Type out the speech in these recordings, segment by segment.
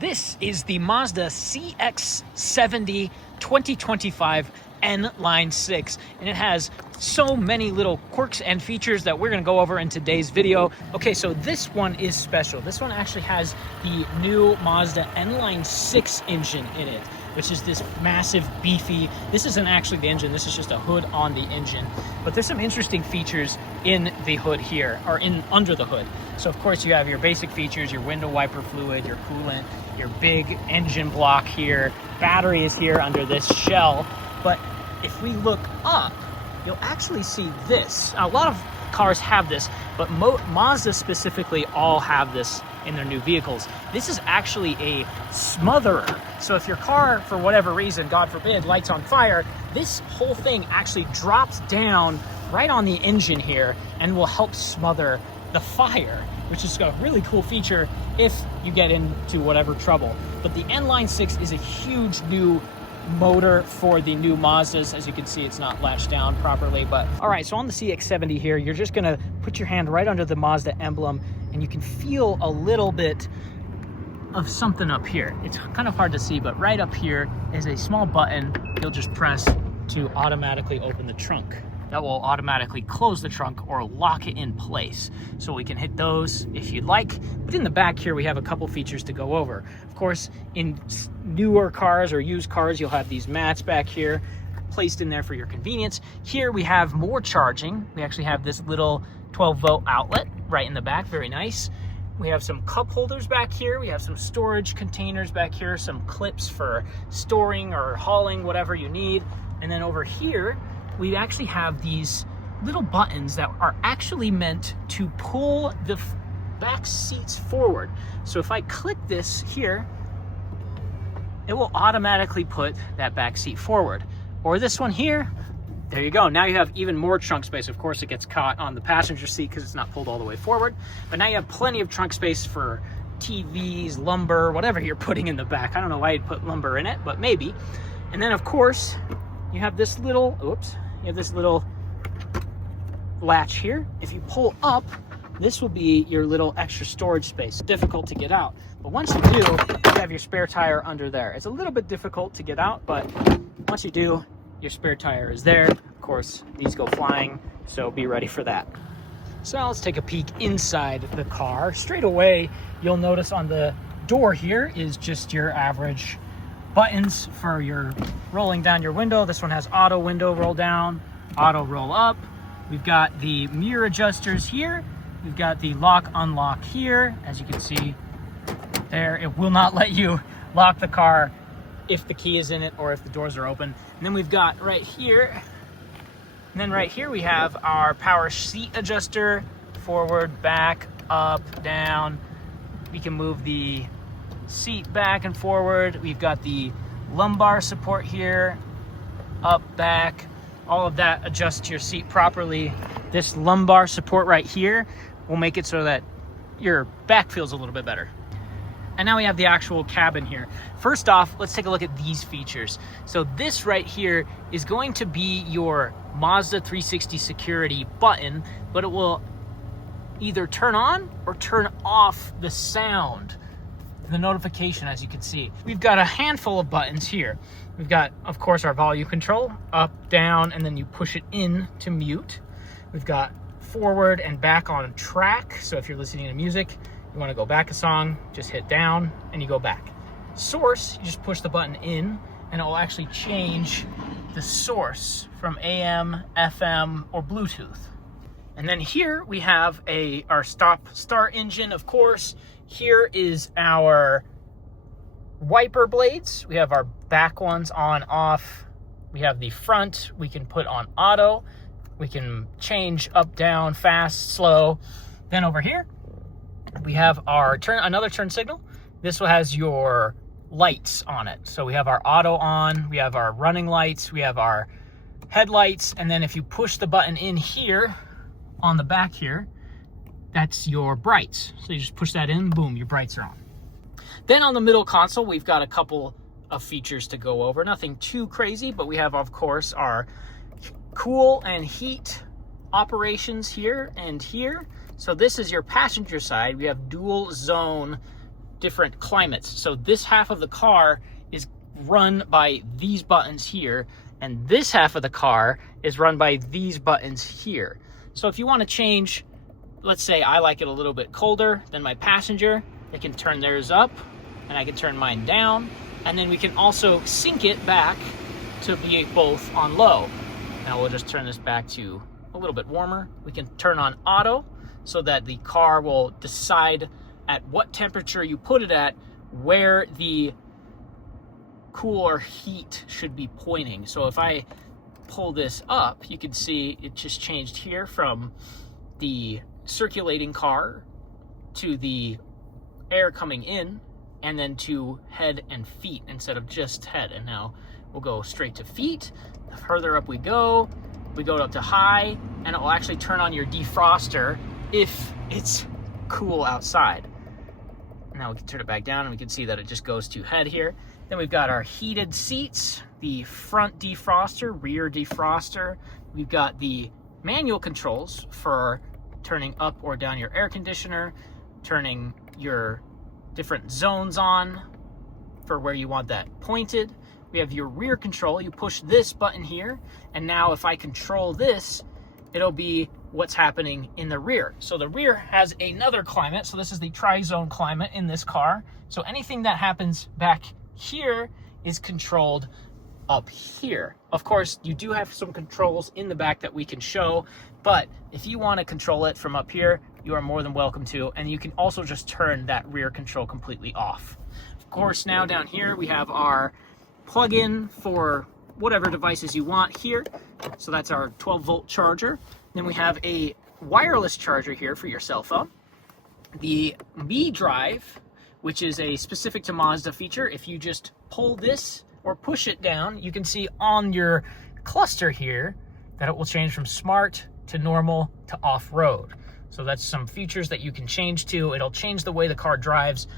This is the Mazda CX-70 2025 N-Line 6, and it has so many little quirks and features that we're going to go over in today's video. Okay, so this one is special. This one actually has the new Mazda N-Line 6 engine in it, which is this massive, beefy, this isn't actually the engine, this is just a hood on the engine. But there's some interesting features in the hood here, or under the hood. So of course you have your basic features, your window wiper fluid, your coolant, your big engine block here, battery is here under this shell. But if we look up, you'll actually see this. A lot of cars have this, but Mazda specifically all have this in their new vehicles. This is actually a smotherer. So if your car, for whatever reason, God forbid, lights on fire, this whole thing actually drops down right on the engine here and will help smother the fire, which is a really cool feature if you get into whatever trouble. But the N-Line 6 is a huge new motor for the new Mazdas. As you can see, it's not latched down properly. But all right, so on the CX-70 here, you're just gonna put your hand right under the Mazda emblem and you can feel a little bit of something up here. It's kind of hard to see, but right up here is a small button you'll just press to automatically open the trunk. That will automatically close the trunk or lock it in place. So we can hit those if you'd like. But in the back here, we have a couple features to go over. Of course, in newer cars or used cars, you'll have these mats back here placed in there for your convenience. Here we have more charging. We actually have this little 12-volt outlet right in the back, very nice. We have some cup holders back here. We have some storage containers back here, some clips for storing or hauling whatever you need. And then over here, we actually have these little buttons that are actually meant to pull the back seats forward. So if I click this here, it will automatically put that back seat forward. Or this one here, there you go. Now you have even more trunk space. Of course, it gets caught on the passenger seat because it's not pulled all the way forward. But now you have plenty of trunk space for TVs, lumber, whatever you're putting in the back. I don't know why you'd put lumber in it, but maybe. And then of course, you have this little, you have this little latch here. If you pull up, this will be your little extra storage space. Difficult to get out. But once you do, you have your spare tire under there. It's a little bit difficult to get out, but once you do, your spare tire is there. Of course, these go flying, so be ready for that. So now let's take a peek inside the car. Straight away, you'll notice on the door here is just your average buttons for your rolling down your window. This one has auto window roll down, auto roll up. We've got the mirror adjusters here. We've got the lock unlock here. As you can see there, it will not let you lock the car if the key is in it or if the doors are open. And then we've got right here, and then right here we have our power seat adjuster, forward, back, up, down. We can move the seat back and forward. We've got the lumbar support here, up, back, all of that adjusts your seat properly. This lumbar support right here will make it so that your back feels a little bit better. And now we have the actual cabin here. First off, let's take a look at these features. So this right here is going to be your Mazda 360 security button, but it will either turn on or turn off the sound, the notification. As you can see, we've got a handful of buttons here. We've got, of course, our volume control, up, down, and then you push it in to mute. We've got forward and back on track. So if you're listening to music, you want to go back a song, just hit down and you go back. Source, you just push the button in and it will actually change the source from AM, FM, or Bluetooth. And then here we have our stop-start engine, of course. Here is our wiper blades. We have our back ones on, off. We have the front, we can put on auto. We can change up, down, fast, slow. Then over here, we have our another turn signal. This one has your lights on it. So we have our auto on, we have our running lights, we have our headlights, and then if you push the button in here, on the back here, that's your brights. So you just push that in, boom, your brights are on. Then on the middle console, we've got a couple of features to go over. Nothing too crazy, but we have, of course, our cool and heat operations here and here. So this is your passenger side. We have dual zone different climates. So this half of the car is run by these buttons here, and this half of the car is run by these buttons here. So if you want to change, let's say I like it a little bit colder than my passenger, they can turn theirs up and I can turn mine down, and then we can also sync it back to be both on low. Now we'll just turn this back to a little bit warmer. We can turn on auto so that the car will decide at what temperature you put it at where the cool or heat should be pointing. So if I pull this up, you can see it just changed here from the circulating car to the air coming in, and then to head and feet instead of just head. And now we'll go straight to feet. The further up we go up to high, and it will actually turn on your defroster if it's cool outside. Now we can turn it back down and we can see that it just goes to head here. Then we've got our heated seats, the front defroster, rear defroster. We've got the manual controls for turning up or down your air conditioner, turning your different zones on for where you want that pointed. We have your rear control. You push this button here, and now if I control this, it'll be what's happening in the rear. So the rear has another climate. So this is the tri-zone climate in this car. So anything that happens back here is controlled up here. Of course, you do have some controls in the back that we can show, but if you want to control it from up here, you are more than welcome to, and you can also just turn that rear control completely off. Of course, now down here we have our plug-in for whatever devices you want here. So that's our 12-volt charger. Then we have a wireless charger here for your cell phone. The Mi Drive, which is a specific to Mazda feature. If you just pull this or push it down, you can see on your cluster here that it will change from smart to normal to off-road. So that's some features that you can change to. It'll change the way the car drives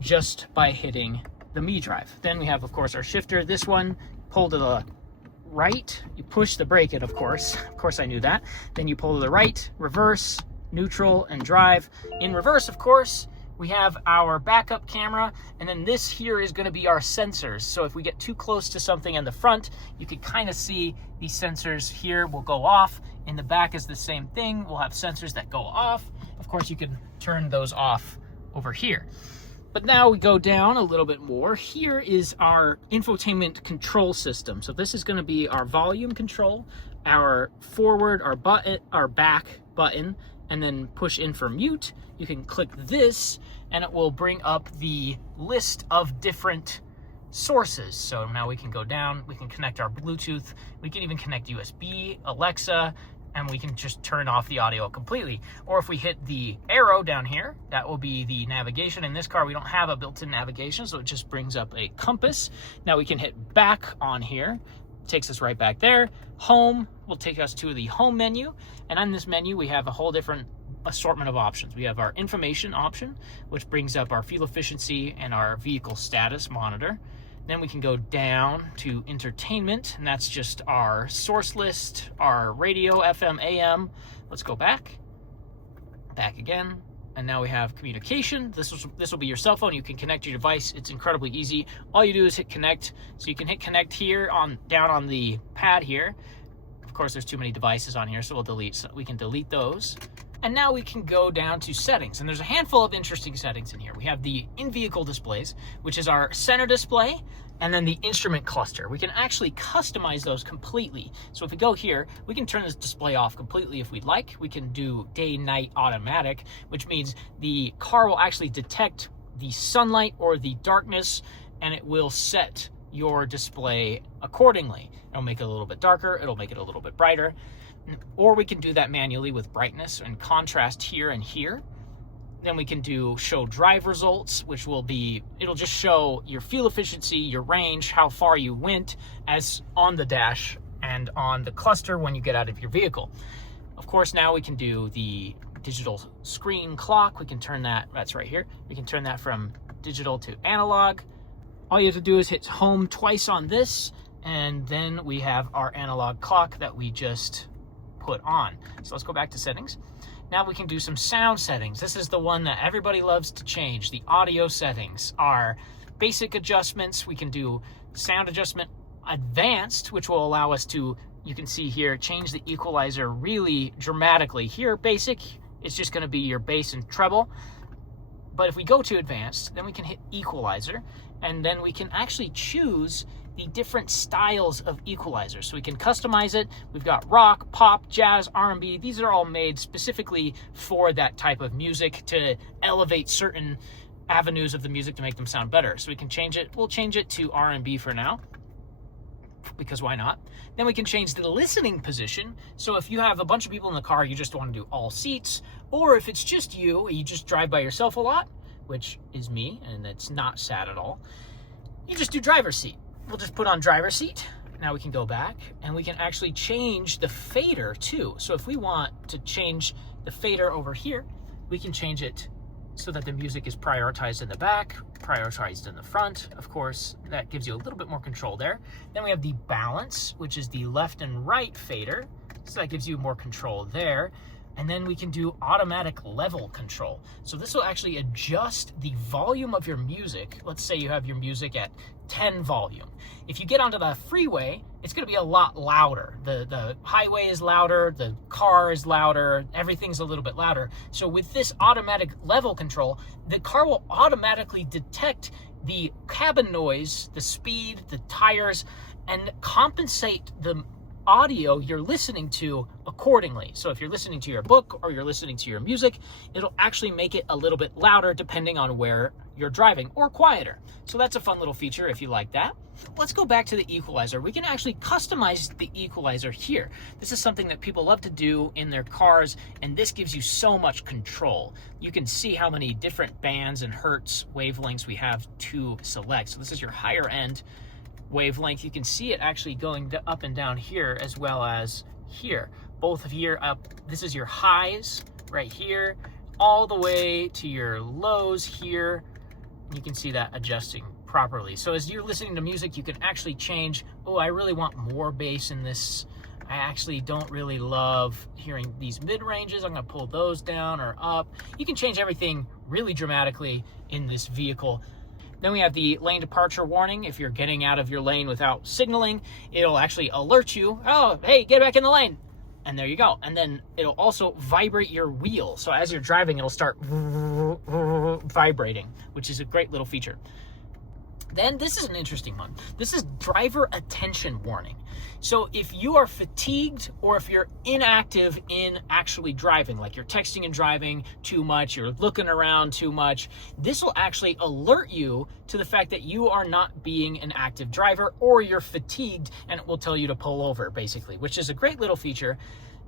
just by hitting the Mi Drive. Then we have, of course, our shifter. This one, pull to the right, you push the brake in, of course I knew that. Then you pull to the right, reverse, neutral, and drive. In reverse, of course, we have our backup camera, and then this here is going to be our sensors. So if we get too close to something in the front, you can kind of see these sensors here will go off. In the back is the same thing. We'll have sensors that go off. Of course, you can turn those off over here. But now we go down a little bit more. Here is our infotainment control system. So this is going to be our volume control, our forward, our back button, and then push in for mute. You can click this and it will bring up the list of different sources. So now we can go down, we can connect our Bluetooth, we can even connect USB, Alexa, and we can just turn off the audio completely. Or if we hit the arrow down here, that will be the navigation. In this car, we don't have a built-in navigation, so it just brings up a compass. Now we can hit back on here, takes us right back there. Home will take us to the home menu, and on this menu, we have a whole different assortment of options. We have our information option, which brings up our fuel efficiency and our vehicle status monitor. Then we can go down to entertainment, and that's just our source list, our radio, FM, AM. Let's go back again. And now we have communication. This will be your cell phone. You can connect your device. It's incredibly easy. All you do is hit connect. So you can hit connect here down on the pad here. Of course, there's too many devices on here, so we'll delete. So we can delete those. And now we can go down to settings, and there's a handful of interesting settings in here. We have the in-vehicle displays, which is our center display, and then the instrument cluster. We can actually customize those completely. So if we go here, we can turn this display off completely if we'd like. We can do day-night automatic, which means the car will actually detect the sunlight or the darkness, and it will set your display accordingly. It'll make it a little bit darker, it'll make it a little bit brighter. Or we can do that manually with brightness and contrast here and here. Then we can do show drive results, which will be, it'll just show your fuel efficiency, your range, how far you went as on the dash and on the cluster when you get out of your vehicle. Of course, now we can do the digital screen clock. We can turn that, that's right here. We can turn that from digital to analog. All you have to do is hit home twice on this, and then we have our analog clock that we just put on. So let's go back to settings. Now we can do some sound settings. This is the one that everybody loves to change. The audio settings are basic adjustments. We can do sound adjustment advanced, which will allow us to, you can see here, change the equalizer really dramatically. Here, basic, it's just gonna be your bass and treble. But if we go to advanced, then we can hit equalizer, and then we can actually choose the different styles of equalizer. So we can customize it. We've got rock, pop, jazz, R&B. These are all made specifically for that type of music to elevate certain avenues of the music to make them sound better. So we can change it. We'll change it to R&B for now, because why not? Then we can change the listening position. So if you have a bunch of people in the car, you just want to do all seats, or if it's just you just drive by yourself a lot, which is me, and it's not sad at all, you just do driver's seat. We'll just put on driver's seat. Now we can go back and we can actually change the fader too. So if we want to change the fader over here, we can change it so that the music is prioritized in the back, prioritized in the front. Of course, that gives you a little bit more control there. Then we have the balance, which is the left and right fader. So that gives you more control there. And then we can do automatic level control. So this will actually adjust the volume of your music. Let's say you have your music at 10 volume. If you get onto the freeway, it's gonna be a lot louder. The highway is louder, the car is louder, everything's a little bit louder. So with this automatic level control, the car will automatically detect the cabin noise, the speed, the tires, and compensate the audio you're listening to accordingly. So if you're listening to your book or you're listening to your music, it'll actually make it a little bit louder depending on where you're driving, or quieter. So that's a fun little feature if you like that. Let's go back to the equalizer. We can actually customize the equalizer here. This is something that people love to do in their cars, and this gives you so much control. You can see how many different bands and hertz wavelengths we have to select. So this is your higher end wavelength. You can see it actually going up and down here as well as here. Both of here up, this is your highs right here, all the way to your lows here. You can see that adjusting properly. So as you're listening to music, you can actually change, oh, I really want more bass in this. I actually don't really love hearing these mid ranges. I'm gonna pull those down or up. You can change everything really dramatically in this vehicle. Then we have the lane departure warning. If you're getting out of your lane without signaling, it'll actually alert you. Oh, hey, get back in the lane. And there you go. And then it'll also vibrate your wheel. So as you're driving, it'll start vibrating, which is a great little feature. Then this is an interesting one. This is driver attention warning. So if you are fatigued or if you're inactive in actually driving, like you're texting and driving too much, you're looking around too much, this will actually alert you to the fact that you are not being an active driver or you're fatigued, and it will tell you to pull over basically, which is a great little feature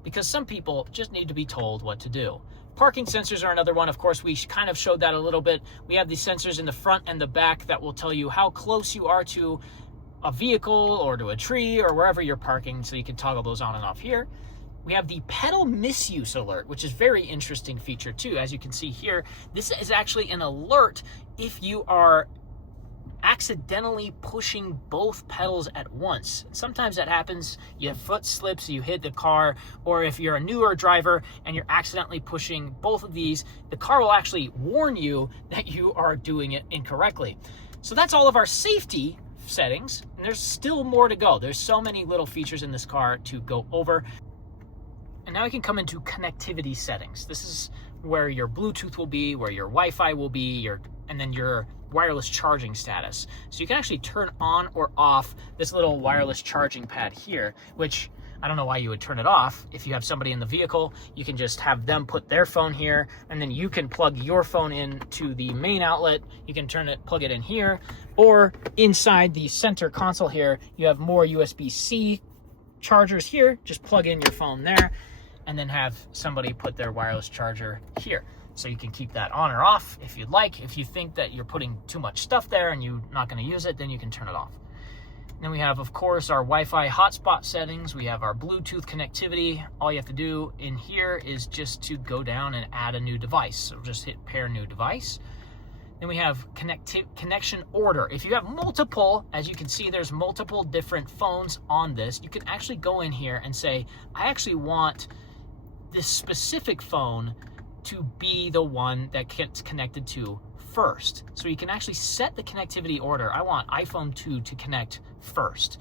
because some people just need to be told what to do. Parking sensors are another one. Of course, we kind of showed that a little bit. We have these sensors in the front and the back that will tell you how close you are to a vehicle or to a tree or wherever you're parking, so you can toggle those on and off here. We have the pedal misuse alert, which is very interesting feature too. As you can see here, this is actually an alert if you are accidentally pushing both pedals at once. Sometimes that happens. You have foot slips, you hit the car, or if you're a newer driver and you're accidentally pushing both of these, the car will actually warn you that you are doing it incorrectly. So that's all of our safety settings, and there's still more to go. There's so many little features in this car to go over. And now we can come into connectivity settings. This is where your Bluetooth will be, where your Wi-Fi will be, and then your wireless charging status. So you can actually turn on or off this little wireless charging pad here, which I don't know why you would turn it off. If you have somebody in the vehicle, you can just have them put their phone here, and then you can plug your phone in to the main outlet. You can plug it in here, or inside the center console here, you have more USB-C chargers here. Just plug in your phone there, and then have somebody put their wireless charger here. So you can keep that on or off if you'd like. If you think that you're putting too much stuff there and you're not going to use it, then you can turn it off. Then we have, of course, our Wi-Fi hotspot settings. We have our Bluetooth connectivity. All you have to do in here is just to go down and add a new device. So just hit pair new device. Then we have connection order. If you have multiple, as you can see, there's multiple different phones on this. You can actually go in here and say, I actually want this specific phone to be the one that gets connected to first. So you can actually set the connectivity order. I want iPhone 2 to connect first.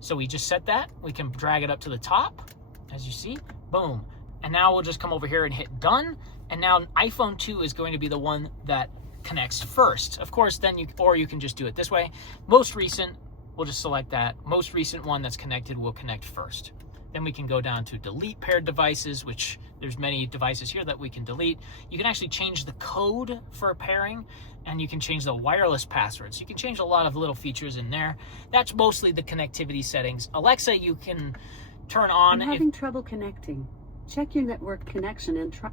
So we just set that. We can drag it up to the top, as you see, boom. And now we'll just come over here and hit done. And now iPhone 2 is going to be the one that connects first. Of course, then you can just do it this way. Most recent, we'll just select that. Most recent one that's connected will connect first. Then we can go down to delete paired devices, which there's many devices here that we can delete. You can actually change the code for pairing, and you can change the wireless passwords. You can change a lot of little features in there. That's mostly the connectivity settings. Alexa, you can turn on. I'm having trouble connecting. Check your network connection and try.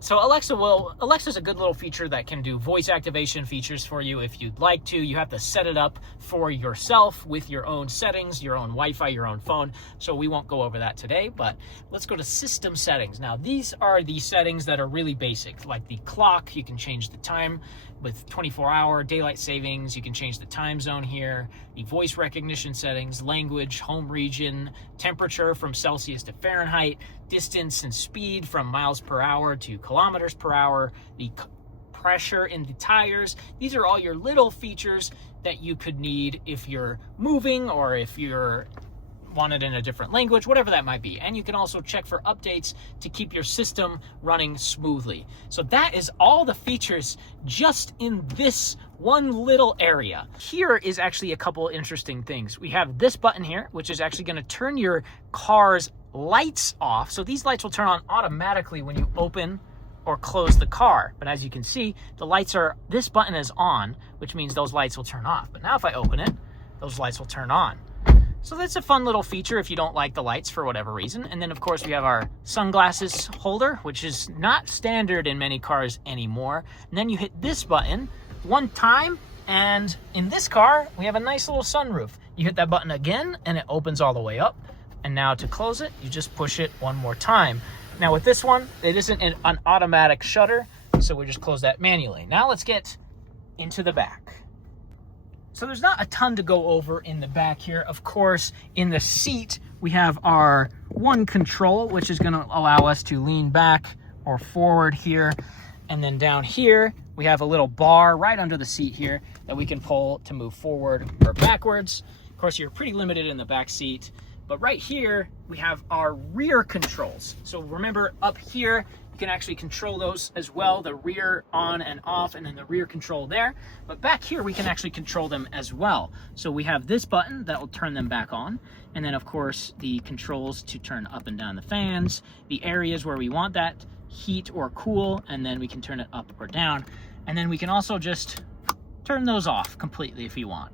So Alexa's a good little feature that can do voice activation features for you if you'd like to. You have to set it up for yourself with your own settings, your own Wi-Fi, your own phone. So we won't go over that today, but let's go to system settings. Now, these are the settings that are really basic, like the clock. You can change the time with 24-hour daylight savings. You can change the time zone here, the voice recognition settings, language, home region, temperature from Celsius to Fahrenheit, distance and speed from miles per hour to kilometers per hour, the pressure in the tires. These are all your little features that you could need if you're moving or if you're wanted in a different language, whatever that might be. And you can also check for updates to keep your system running smoothly. So that is all the features just in this one little area. Here is actually a couple interesting things. We have this button here, which is actually going to turn your car's lights off. So these lights will turn on automatically when you open or close the car. But as you can see, the lights are, this button is on, which means those lights will turn off. But now if I open it, those lights will turn on. So that's a fun little feature if you don't like the lights for whatever reason. And then of course we have our sunglasses holder, which is not standard in many cars anymore. And then you hit this button one time, and in this car, we have a nice little sunroof. You hit that button again and it opens all the way up. And now to close it, you just push it one more time. Now with this one, it isn't an automatic shutter, so we just close that manually. Now let's get into the back. So there's not a ton to go over in the back here. Of course, in the seat, we have our one control, which is gonna allow us to lean back or forward here. And then down here, we have a little bar right under the seat here that we can pull to move forward or backwards. Of course, you're pretty limited in the back seat. But right here, we have our rear controls. So remember up here, you can actually control those as well, the rear on and off, and then the rear control there. But back here, we can actually control them as well. So we have this button that will turn them back on. And then of course, the controls to turn up and down the fans, the areas where we want that heat or cool, and then we can turn it up or down. And then we can also just turn those off completely if you want.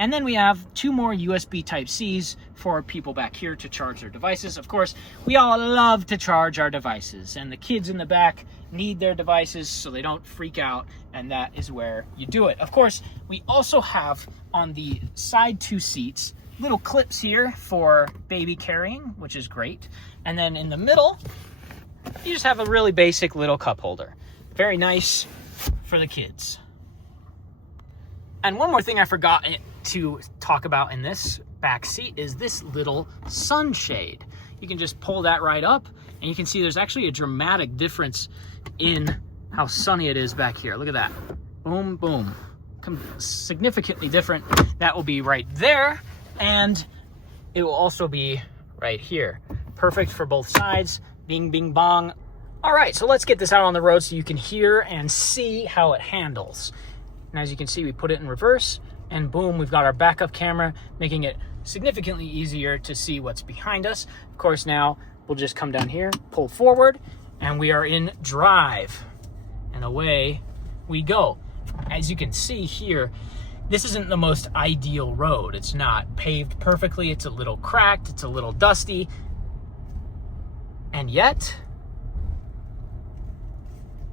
And then we have two more USB Type-Cs for people back here to charge their devices. Of course, we all love to charge our devices, and the kids in the back need their devices so they don't freak out, and that is where you do it. Of course, we also have on the side two seats little clips here for baby carrying, which is great. And then in the middle, you just have a really basic little cup holder. Very nice for the kids. And one more thing I forgot to talk about in this back seat is this little sunshade. You can just pull that right up, and you can see there's actually a dramatic difference in how sunny it is back here. Look at that. Boom, boom. Significantly different. That will be right there, and it will also be right here. Perfect for both sides. Bing, bing, bong. All right, so let's get this out on the road so you can hear and see how it handles. And as you can see, we put it in reverse, and boom, we've got our backup camera, making it significantly easier to see what's behind us. Of course, now we'll just come down here, pull forward, and we are in drive. And away we go. As you can see here, this isn't the most ideal road. It's not paved perfectly. It's a little cracked. It's a little dusty. And yet,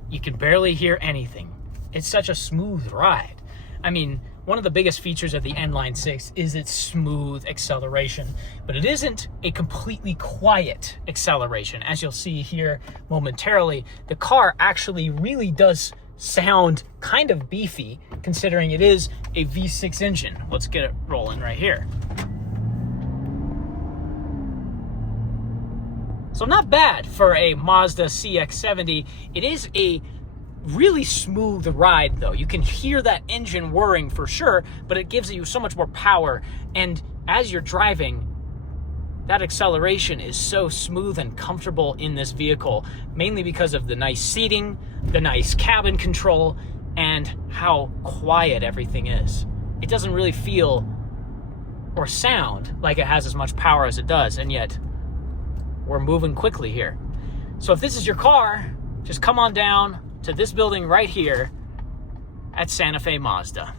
you can barely hear anything. It's such a smooth ride. I mean, one of the biggest features of the N-Line 6 is its smooth acceleration, but it isn't a completely quiet acceleration. As you'll see here momentarily, the car actually really does sound kind of beefy, considering it is a V6 engine. Let's get it rolling right here. So not bad for a Mazda CX-70. It is a really smooth ride though. You can hear that engine whirring for sure, but it gives you so much more power. And as you're driving, that acceleration is so smooth and comfortable in this vehicle, mainly because of the nice seating, the nice cabin control, and how quiet everything is. It doesn't really feel or sound like it has as much power as it does, and yet we're moving quickly here. So if this is your car, just come on down to this building right here at Santa Fe Mazda.